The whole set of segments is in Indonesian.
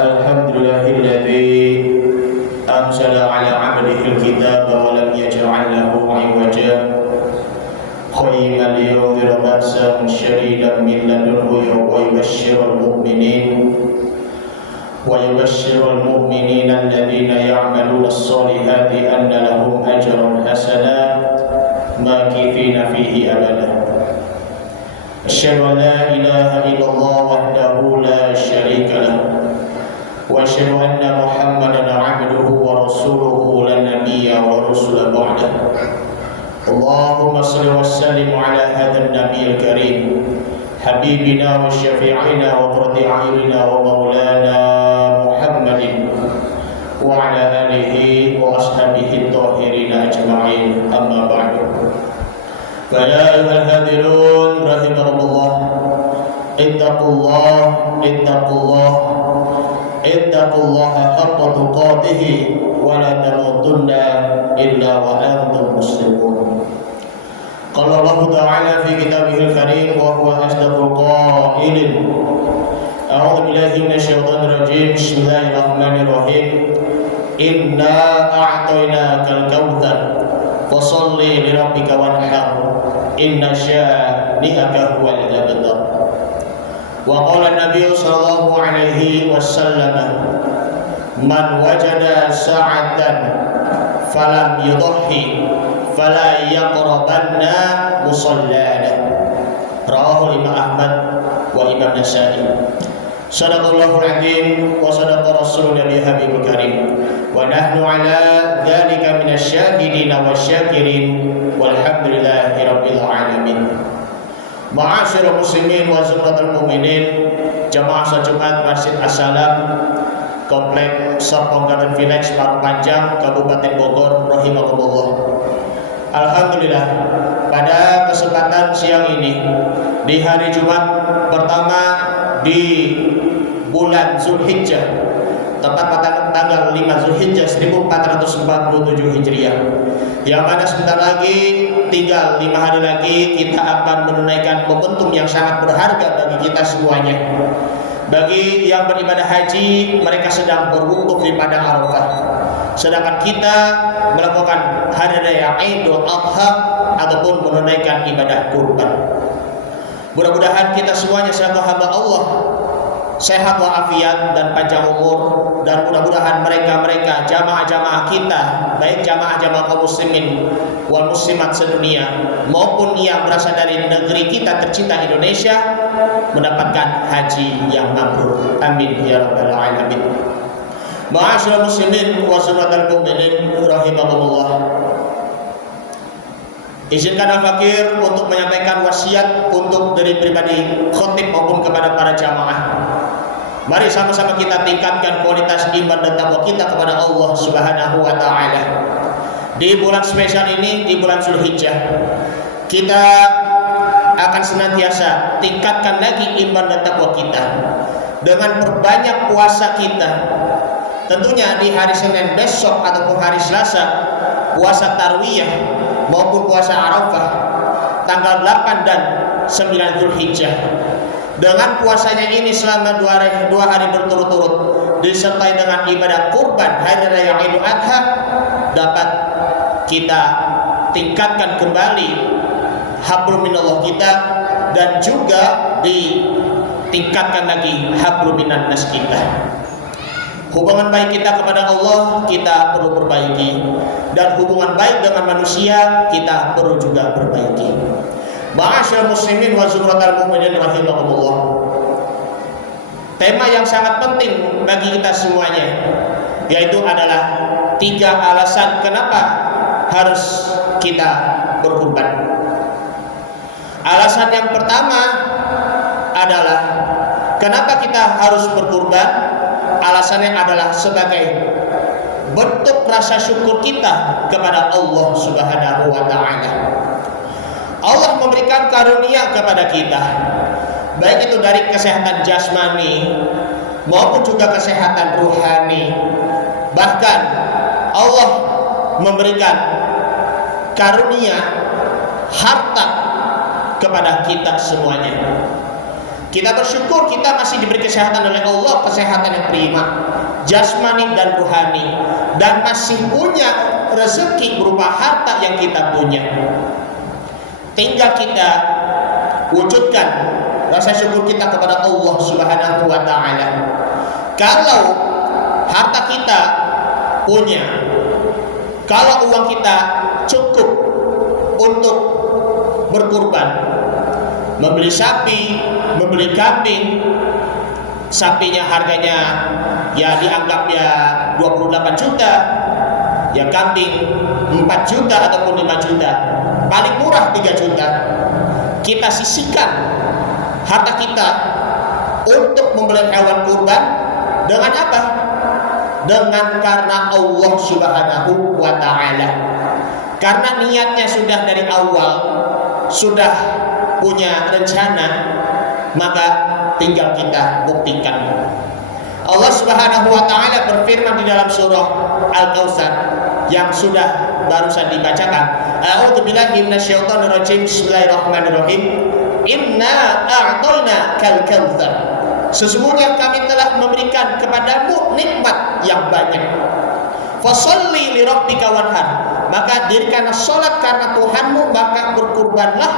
Alhamdulillahilladzi anzala ala 'abdihi al-kitaba wa lam yaj'al lahu 'iwaja qayyiman liyunzira ba'san shadidan min ladunhu wa yubashshirul mu'minina alladhina ya'maluna as-solihati anna lahum ajran hasanan makithina fihi abada. Asyhadu an la ilaha illallah wahdahu la syarika lahu wa asyhadu anna Muhammadan 'abduhu wa rasuluhu la nabiyya wa rasula ba'da. Allahumma shalli wa sallim ala hadzal nabiyil karim habibina wa syafi'ina wa qurrati a'yunina wa maulana Muhammadin wa ala alihi wa ashabihi at-tahirin ajma'in, amma ba'du. Fa ya ayyuhal hadirun rahimakumullah, ittaqullaha haqqa tuqatih wa la tamutunna illa wa antum muslimun. Qala Allah Ta'ala fi kitabihil karim wa huwa asdaqul qailin. A'udzu billahi minasy syaithanir rajim. Bismillahirrahmanirrahim. Inna a'tainakal kautsar fasholli li rabbika wanhar. Inna syani'aka huwal abtar. Wa qala an-nabiy sallallahu alaihi wasallam, man wajada sa'atan falam yudhi fala yaqrabanna musallana. Rawahu Imam Ahmad wa Imam Nasa'i. Sadaqallahul azim wa sadaqa rasulun nabi habibul karim wa nahnu ala dzalika minasyahidin wasyakirin walhamdulillahi rabbil alamin. Ma'asyiral muslimin wa zumratul mu'minin, jamaah salat Jumat Masjid As-Salam, Komplek Serpong Garden Village, Parung Panjang, Kabupaten Bogor, rahimakumullah. Alhamdulillah, pada kesempatan siang ini di hari Jumat pertama di bulan Zulhijjah, tepat pada tanggal 5 Zulhijjah 1447 Hijriah, yang mana sebentar lagi tinggal 5 hari lagi kita akan menunaikan momentum yang sangat berharga bagi kita semuanya. Bagi yang beribadah haji, mereka sedang berwukuf di padang Arafah, sedangkan kita melakukan hari raya Idul Adha ataupun menunaikan ibadah kurban. Mudah-mudahan kita semuanya selaku hamba Allah sehat walafiat dan panjang umur, dan mudah-mudahan mereka jamaah-jamaah kita, baik jamaah-jamaah kaum muslimin wal muslimat sedunia maupun yang berasal dari negeri kita tercinta Indonesia, mendapatkan haji yang mabrur. Amin ya rabbal alamin. Ma'asyiral muslimin wa sunnatul mu'minin rahimakumullah. Izinkan al-fakir untuk menyampaikan wasiat untuk diri pribadi, khatib maupun kepada para jamaah. Mari sama-sama kita tingkatkan kualitas iman dan takwa kita kepada Allah Subhanahu wa taala. Di bulan spesial ini, di bulan Zulhijjah, kita akan senantiasa tingkatkan lagi iman dan takwa kita dengan perbanyak puasa kita. Tentunya di hari Senin besok ataupun hari Selasa, puasa Tarwiyah maupun puasa Arafah tanggal 8 dan 9 Zulhijjah. Dengan puasanya ini selama 2 hari berturut-turut disertai dengan ibadah kurban hari raya Idul Adha, dapat kita tingkatkan kembali hablum minallah kita, dan juga ditingkatkan lagi hablum minan nas kita. Hubungan baik kita kepada Allah kita perlu perbaiki, dan hubungan baik dengan manusia kita perlu juga perbaiki. Ma'asyiral muslimin wa zumratul mu'minin rahimakumullah. Tema yang sangat penting bagi kita semuanya, yaitu adalah 3 alasan kenapa harus kita berkurban. Alasan yang pertama adalah kenapa kita harus berkurban? Alasannya adalah sebagai bentuk rasa syukur kita kepada Allah Subhanahu wa taala. Allah memberikan karunia kepada kita, baik itu dari kesehatan jasmani maupun juga kesehatan ruhani. Bahkan Allah memberikan karunia harta kepada kita semuanya. Kita bersyukur kita masih diberi kesehatan oleh Allah, kesehatan yang prima, jasmani dan rohani, dan masih punya rezeki berupa harta yang kita punya. Tinggal kita wujudkan rasa syukur kita kepada Allah Subhanahu wa taala. Kalau harta kita punya, kalau uang kita cukup untuk berkurban, membeli sapi, membeli kambing, sapinya harganya ya dianggap ya 28 juta, ya kambing 4 juta ataupun 5 juta, paling murah 3 juta. Kita sisihkan harta kita untuk membeli hewan kurban dengan apa? Dengan karena Allah Subhanahu wa taala. Karena niatnya sudah dari awal, sudah punya rencana, maka tinggal kita buktikan. Allah Subhanahu wa taala berfirman di dalam surah Al-Kautsar yang sudah barusan dibacakan. A'udzubillahi minasyaitonir rajim. Bismillahirrahmanirrahim. Inna a'tainakal kautsar. Sesungguhnya kami telah memberikan kepadamu nikmat yang banyak. Fasholli li rabbika wanhar. Maka dirikanlah salat karena Tuhanmu, maka berkurbanlah.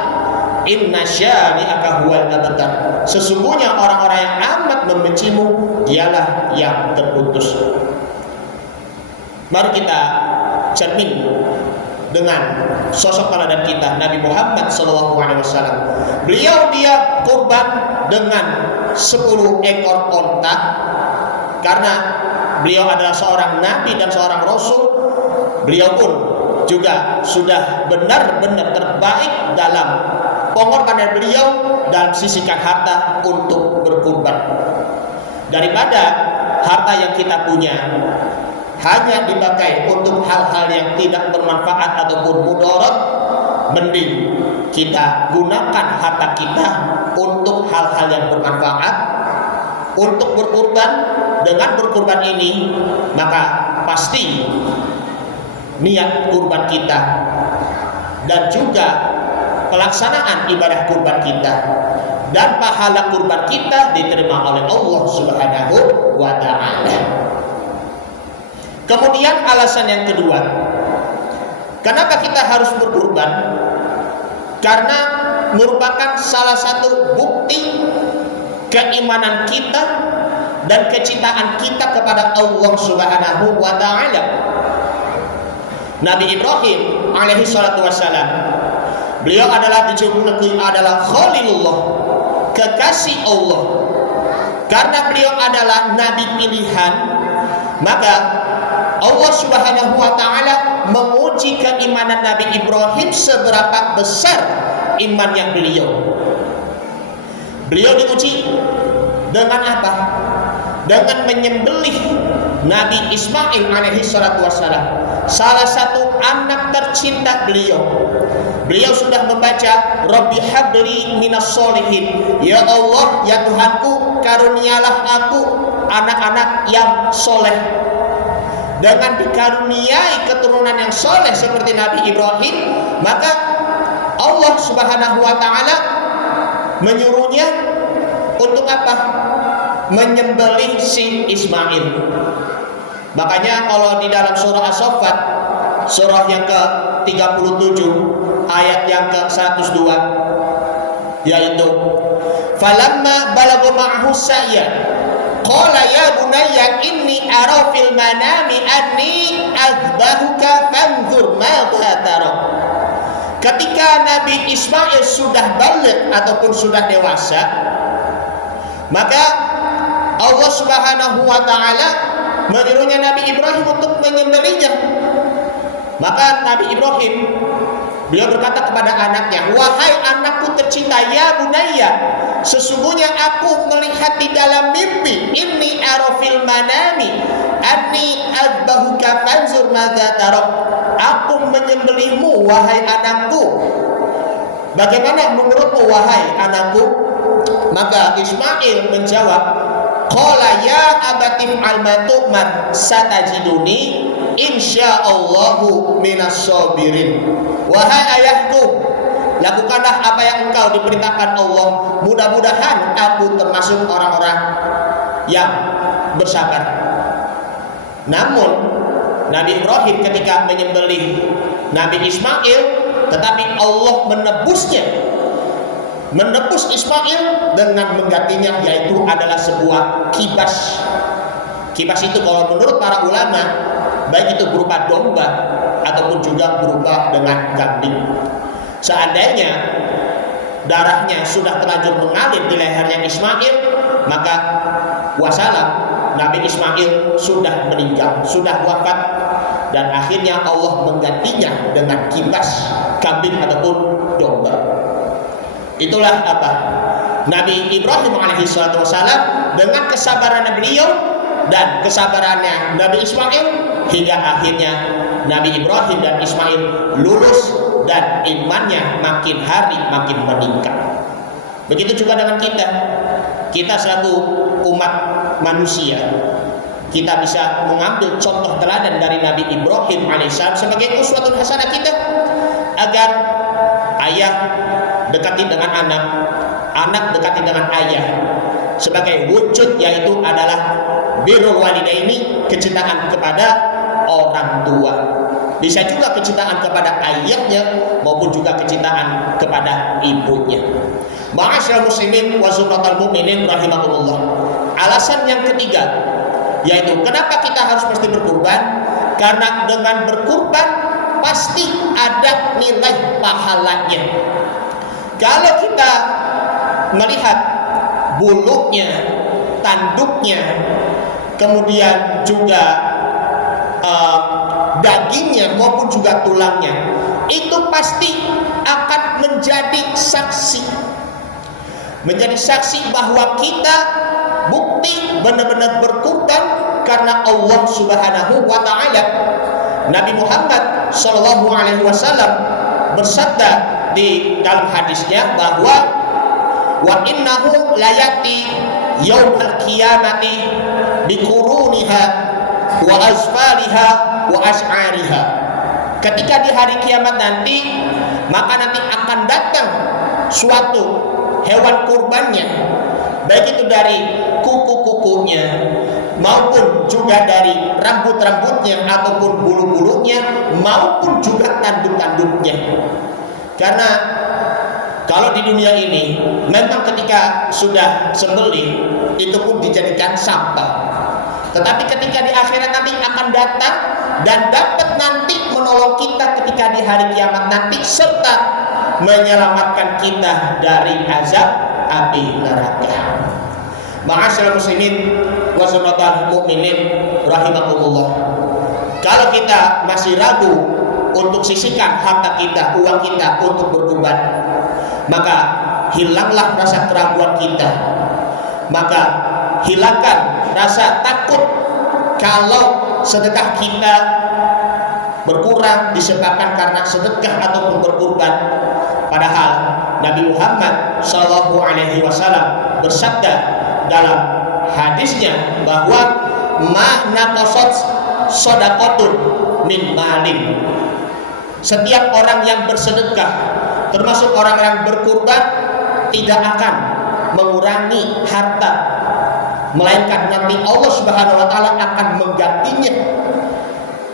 Inna syani'aka huwal abtar. Sesungguhnya orang-orang yang amat membencimu dialah yang terputus. Mari kita cermin dengan sosok teladan kita Nabi Muhammad SAW. Beliau dia kurban dengan 10 ekor onta karena beliau adalah seorang nabi dan seorang rasul. Beliau pun juga sudah benar-benar terbaik dalam pengorbanan beliau dalam sisihkan harta untuk berkurban. Daripada harta yang kita punya hanya dipakai untuk hal-hal yang tidak bermanfaat ataupun mudarat, mending kita gunakan harta kita untuk hal-hal yang bermanfaat, untuk berkurban. Dengan berkurban ini maka pasti niat kurban kita dan juga pelaksanaan ibadah kurban kita dan pahala kurban kita diterima oleh Allah Subhanahu wa taala. Kemudian alasan yang kedua, kenapa kita harus berkurban? Karena merupakan salah satu bukti keimanan kita dan kecintaan kita kepada Allah Subhanahu wa taala. Nabi Ibrahim alaihi salatu wassalam, beliau adalah dijuluki adalah Khalilullah, kekasih Allah. Karena beliau adalah nabi pilihan, maka Allah Subhanahu wa taala menguji keimanan Nabi Ibrahim seberapa besar imannya beliau. Beliau diuji dengan apa? Dengan menyembelih Nabi Ismail alaihi salatu wassalam, salah satu anak tercinta beliau. Beliau sudah membaca Rabbi habli minas solihin, ya Allah, ya Tuhanku, karunialah aku anak-anak yang soleh. Dengan dikaruniai keturunan yang soleh seperti Nabi Ibrahim, maka Allah Subhanahu wa taala menyuruhnya untuk apa? Menyembelih si Ismail. Makanya kalau di dalam surah As-Saffat, surah yang ke-37 ayat yang ke-102, yaitu falamma balagha ma'ahu sa'ya qala ya bunayya inni ara fil manami anni azbahuka fanzur madza tara. Ketika Nabi Ismail sudah balik ataupun sudah dewasa, maka Allah Subhanahu wa taala menyuruhnya Nabi Ibrahim untuk menyembelihnya. Maka Nabi Ibrahim Beliau berkata kepada anaknya, "Wahai anakku tercinta, ya bunayya, sesungguhnya aku melihat di dalam mimpi, inni ara fil manami anni adbahuka fanzur madza tarak." Aku menyembelihmu wahai anakku. Bagaimana menurutmu wahai anakku? Maka Ismail menjawab, qala ya abati fa'al ma tu'mar satajiduni insyaallahu minas sabirin. Wahai ayahku, lakukanlah apa yang engkau diperintahkan Allah. Mudah-mudahan aku termasuk orang-orang yang bersabar. Namun Nabi Ibrahim ketika menyembelih Nabi Ismail, tetapi Allah menebus Ismail dengan menggantinya, yaitu adalah sebuah kibas. Kibas itu kalau menurut para ulama, baik itu berupa domba ataupun juga berupa dengan kambing. Seandainya darahnya sudah terlanjur mengalir di lehernya Ismail, maka wassalam, Nabi Ismail sudah meninggal, sudah wafat, dan akhirnya Allah menggantinya dengan kibas kambing ataupun domba. Itulah apa Nabi Ibrahim alaihissalam dengan kesabaran beliau dan kesabarannya Nabi Ismail, hingga akhirnya Nabi Ibrahim dan Ismail lulus dan imannya makin hari makin meningkat. Begitu juga dengan kita selaku umat manusia, kita bisa mengambil contoh teladan dari Nabi Ibrahim alaihissalam sebagai uswatun hasanah kita, agar ayah dekati dengan anak, anak dekati dengan ayah, sebagai wujud yaitu adalah birrul walidaini, kecintaan kepada orang tua. Bisa juga kecintaan kepada ayahnya maupun juga kecintaan kepada ibunya. Ma'asyiral muslimin wa zumratal mu'minin rahimakumullah. Alasan yang ketiga, yaitu kenapa kita harus mesti berkurban? Karena dengan berkurban pasti ada nilai pahalanya. Kalau kita melihat bulunya, tanduknya, kemudian juga dagingnya maupun juga tulangnya, itu pasti akan menjadi saksi bahwa kita bukti benar-benar berkurban karena Allah Subhanahu wa taala. Nabi Muhammad sallallahu alaihi wasallam bersabda di dalam hadisnya bahwa wa innahu layati yaumal qiyamati biquruniha wa azfariha wa as'ariha. Ketika di hari kiamat nanti, maka nanti akan datang suatu hewan kurbannya, baik itu dari kuku-kukunya maupun juga dari rambut-rambutnya ataupun bulu-bulunya maupun juga tanduk-tanduknya. Karena kalau di dunia ini memang ketika sudah sembelih itu pun dijadikan sampah, tetapi ketika di akhirat nanti akan datang dan dapat nanti menolong kita ketika di hari kiamat nanti, serta menyelamatkan kita dari azab api neraka. Ma'asyiral muslimin wa zumratal mu'minin rahimakumullah. Kalau kita masih ragu untuk sisihkan harta kita, uang kita untuk berkurban, maka hilanglah rasa keraguan kita. Maka hilangkan rasa takut kalau sedekah kita berkurang disebabkan karena sedekah ataupun berkurban. Padahal Nabi Muhammad sallallahu alaihi wasallam bersabda dalam hadisnya bahwa ma naqasat shadaqatun min malin. Setiap orang yang bersedekah, termasuk orang yang berkurban, tidak akan mengurangi harta, melainkan nanti Allah Subhanahu wa taala akan menggantinya.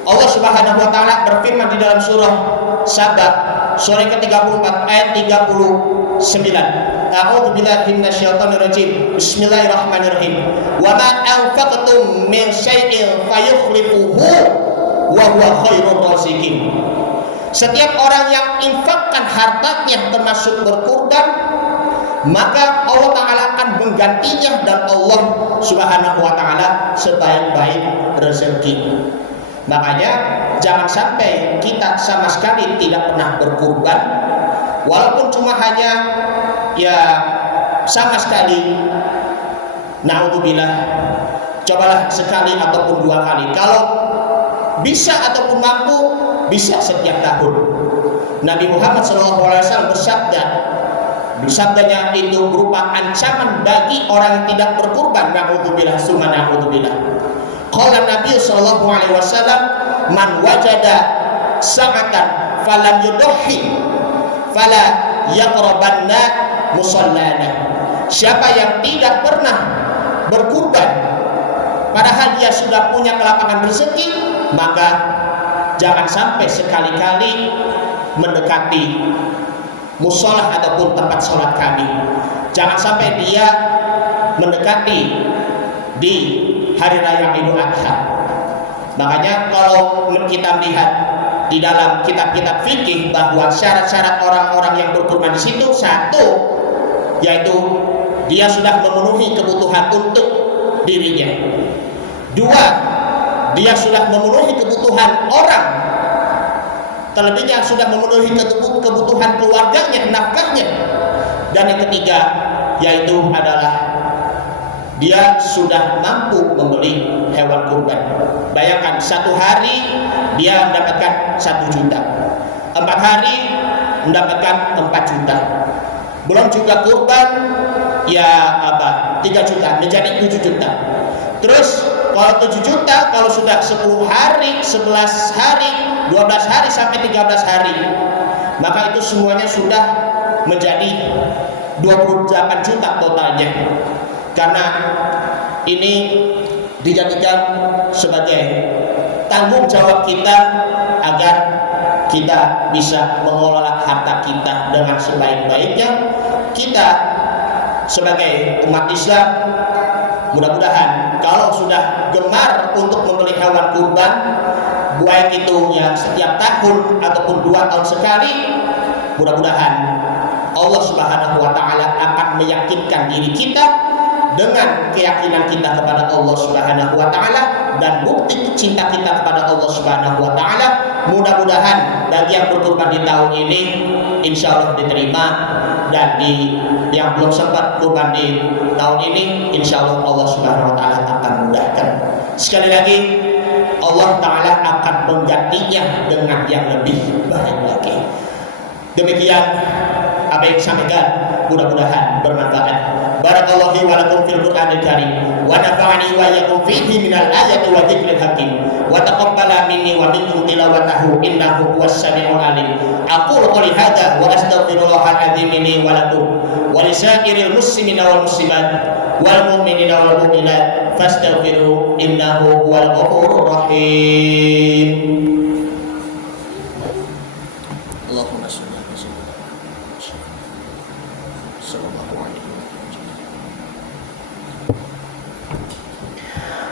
Allah Subhanahu wa taala berfirman di dalam surah Saba, surah ke-34 ayat 39. A'udzu billahi minasyaitonir rajim. Bismillahirrahmanirrahim. Wa ma anfaqtum min syai'in fayukhlifuhu wa huwa khairur raziqin. Setiap orang yang infakkan hartanya termasuk berkurban, maka Allah Ta'ala akan menggantinya dan Allah Subhanahu wa Ta'ala sebaik-baik rezeki. Makanya jangan sampai kita sama sekali tidak pernah berkurban, walaupun cuma hanya ya sama sekali. Naudzubillah, cobalah sekali ataupun dua kali. Kalau bisa ataupun mampu, bisa setiap tahun. Nabi Muhammad SAW bersabdanya itu berupa ancaman bagi orang yang tidak berkurban. Naudzubillah summa naudzubillah. Qala Nabi SAW, man wajada sa'atan falam yudhi fala yaqrabanna musallana. Siapa yang tidak pernah berkurban padahal dia sudah punya kelapangan rezeki, maka jangan sampai sekali-kali mendekati musola ataupun tempat sholat kami. Jangan sampai dia mendekati di hari raya Idul Adha. Makanya kalau kita melihat di dalam kitab-kitab fikih bahwa syarat-syarat orang-orang yang berkurban di situ, satu yaitu dia sudah memenuhi kebutuhan untuk dirinya. Dua, dia sudah memenuhi kebutuhan orang, terlebihnya sudah memenuhi kebutuhan keluarganya, nafkahnya. Dan yang ketiga yaitu adalah dia sudah mampu membeli hewan kurban. Bayangkan, 1 hari dia mendapatkan 1 juta, 4 hari mendapatkan 4 juta, belum juga kurban ya 3 juta menjadi 7 juta. Terus kalau 7 juta, kalau sudah 10 hari, 11 hari, 12 hari sampai 13 hari, maka itu semuanya sudah menjadi 28 juta totalnya. Karena ini dijadikan sebagai tanggung jawab kita agar kita bisa mengelola harta kita dengan sebaik-baiknya. Kita sebagai umat Islam, mudah-mudahan kalau sudah gemar untuk membeli hewan kurban, baik itu yang setiap tahun ataupun 2 tahun sekali, mudah-mudahan Allah Subhanahu wa Ta'ala akan meyakinkan diri kita dengan keyakinan kita kepada Allah Subhanahu wa Ta'ala dan bukti cinta kita kepada Allah Subhanahu wa Ta'ala. Mudah-mudahan bagi yang berkurban di tahun ini insya Allah diterima, dan yang belum sempat kurban di tahun ini insya Allah Allah Subhanahu wa Ta'ala akan mudahkan. Sekali lagi, Allah Ta'ala akan menggantinya dengan yang lebih baik lagi. Demikian apa yang disampaikan, mudah-mudahan bermanfaat. Barakallahu wa lakum fil Qur'anil Karim wa nafa'ani wa iyyakum fihi minal ayati wa dzikril hakim wa taqabbala minni wa minkum tilawatahu innahu huwas samiul alim. Aqulu qouli hadza wa astaghfirullahal azim li wa lakum wa lisairil muslimina wal muslimat wal mu'minina wal mu'minat fastaghfiru innahu huwal ghafurur rahim. Allahumma shalli ala sayyidina sallallahu alaihi.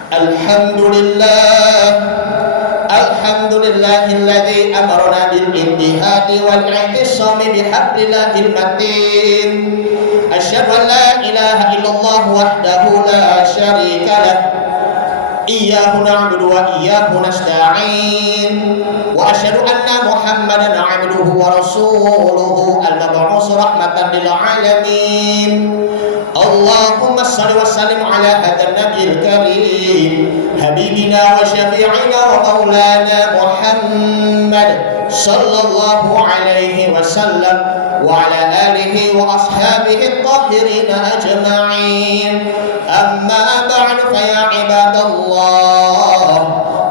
Alhamdulillahilladzi amarna bil ijtihadi wal i'tisami bihablillahil matin. Asyhadu an la ilaha illallah wahdahu la syarika lah. Iyyahu na'budu wa iyyahu nasta'in. Wa asyhadu anna Muhammadan 'abduhu wa rasuluhu al-mab'uts rahmatan lil 'alamin. Allahumma salli wa sallim ala hadzal nabiyil karim habibina wa syafi'ina wa maulana Muhammad sallallahu alaihi wasallam wa ala alihi wa ashabihi at-tahirin ajma'in. Amma ba'du, fa ya ibadallah,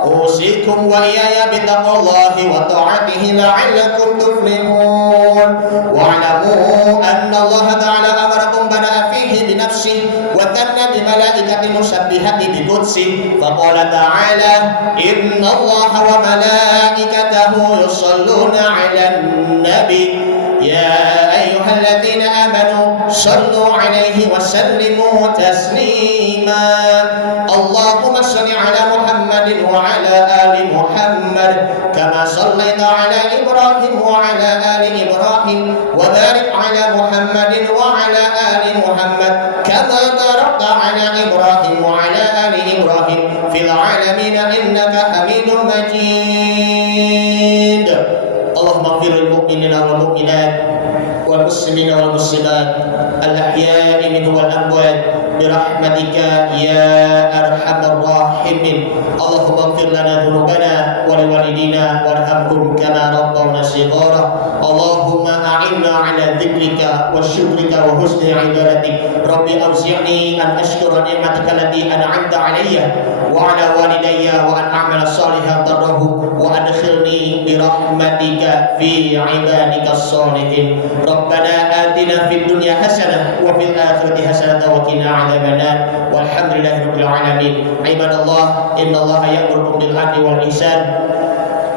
usikum wa iyaya bittaqwallahi wa ta'atihi la'allakum tuflihun. Wa'lamu anna Allah ta'ala amarakum bada'a fihi binafsihi wa thanna bimalaikati musabbihati biqudsihi faqala ta'ala inna Allah wa malaikatahu yusalluna 'alan nabi ya ayyuhalladzina amanu sallu 'alaihi wa sallimu taslima. Allahumma shalli 'ala Muhammadin wa 'ala ali Muhammad kama shallaita 'ala Ibrahim wa 'ala ali Ibrahim wa barik 'ala Muhammadin wa 'ala ali Muhammad kama barakta 'ala Ibrahim wa 'ala ali Ibrahim fil 'alamin innaka Hamidum Majid. الأحياء منهم والأموات برحمتك يا أرحم الراحمين. اللهم اغفر لنا ذنوبنا ولوالدينا وارحمهم كما ربونا صغارا. اللهم أعنا على ذكرك وشكرك وحسن عبادتك. ربي أوزعني أن أشكر نعمتك التي أنعمت علي وعلى والدي وأن أعمل صالحا ترضاه وأدخلني برحمتك في عبادك الصالحين. ربنا آتنا في الدنيا حسنة وفي الآخرة حسنة وقنا عذاب النار والحمد لله رب العالمين. عباد الله إن الله يأمركم بالعدل والإحسان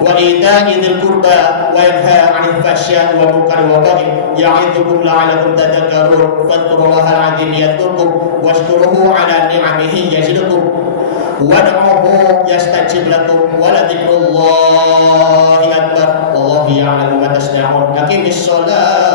وإيتاء ذي القربى وينهى عن الفحشاء والمنكر والبغي يعظكم لعلكم تذكرون. فاذكروا الله العظيم يذكركم واشكروه على نعمه يزدكم وادعوه يستجب لكم ولذكر الله أكبر والله يعلم ما تصنعون. أقم الصلاة